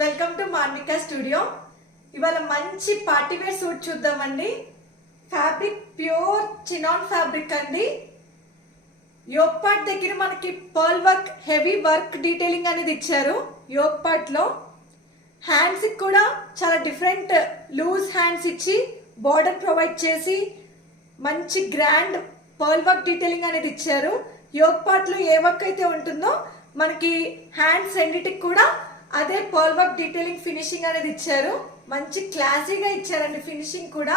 Welcome to Manvika studio. ఇవాళ మంచి party wear suit చూద్దామండి. ఫ్యాబ్రిక్ ప్యూర్ చినాన్ ఫ్యాబ్రిక్ అండి. యోక్ పార్ట్ దగ్గర మనకి pearl work, heavy work detailing అనేది ఇచ్చారు. యోక్ పార్ట్ లో హ్యాండ్స్ కూడా చాలా డిఫరెంట్ లూజ్ హ్యాండ్స్ ఇచ్చి బార్డర్ ప్రొవైడ్ చేసి మంచి గ్రాండ్ పర్ల్ వర్క్ డీటెయిలింగ్ అనేది ఇచ్చారు. యోక్ పార్ట్ లో ఏ వర్క్ అయితే ఉంటుందో మనకి హ్యాండ్స్ రెండిటికి కూడా అదే పర్ల్ వర్క్ డీటెయిలింగ్ ఫినిషింగ్ అనేది ఇచ్చారు. మంచి క్లాసీగా ఇచ్చారండి. ఫినిషింగ్ కూడా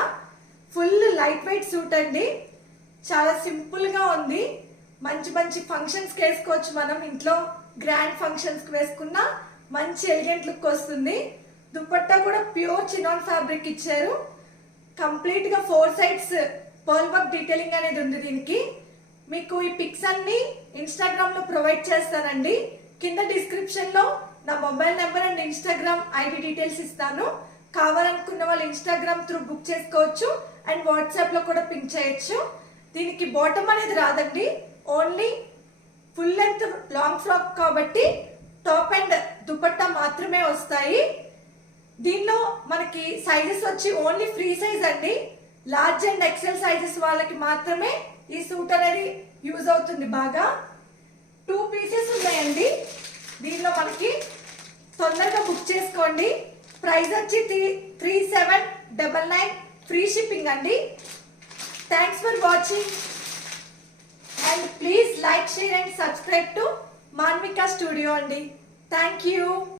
ఫుల్ లైట్ వెయిట్ సూట్ అండి. చాలా సింపుల్ గా ఉంది. మంచి మంచి ఫంక్షన్స్ కి వేసుకోవచ్చు. మనం ఇంట్లో గ్రాండ్ ఫంక్షన్స్ కి వేసుకున్నా మంచి ఎలిగెంట్ లుక్ వస్తుంది. దుపట్టా కూడా ప్యూర్ చినాన్ ఫ్యాబ్రిక్ ఇచ్చారు. కంప్లీట్ గా 4 సైడ్స్ పర్ల్ వర్క్ డీటెయిలింగ్ అనేది ఉంది. దీనికి మీకు ఈ పిక్స్ అన్ని ఇన్స్టాగ్రామ్ లో ప్రొవైడ్ చేస్తానండి. కింద డిస్క్రిప్షన్ లో నా mobile number and Instagram ID details ఇస్తాను. కావాలనుకున్న వాళ్ళు ఇన్స్టాగ్రామ్ త్రూ బుక్ చేసుకోవచ్చు అండ్ వాట్సాప్ లో కూడా పింక్ చేయొచ్చు. దీనికి బాటమ్ అనేది రాదండి, only full length long frock కాబట్టి టాప్ అండ్ దుపట్టా మాత్రమే వస్తాయి. దీనిలో మనకి సైజెస్ వచ్చి ఓన్లీ ఫ్రీ సైజ్ అండి. లార్జ్ అండ్ ఎక్సెల్ సైజెస్ వాళ్ళకి మాత్రమే ఈ సూట్ అనేది యూజ్ అవుతుంది. బాగా 2 పీసెస్ ఉన్నాయండి దీనిలో. మనకి తొందరగా బుక్ చేసుకోండి. ప్రైస్ వచ్చి 3799 ఫ్రీ షిప్పింగ్ అండి. Thanks for watching and please like, share and subscribe to Manvika studio అండి. Thank you.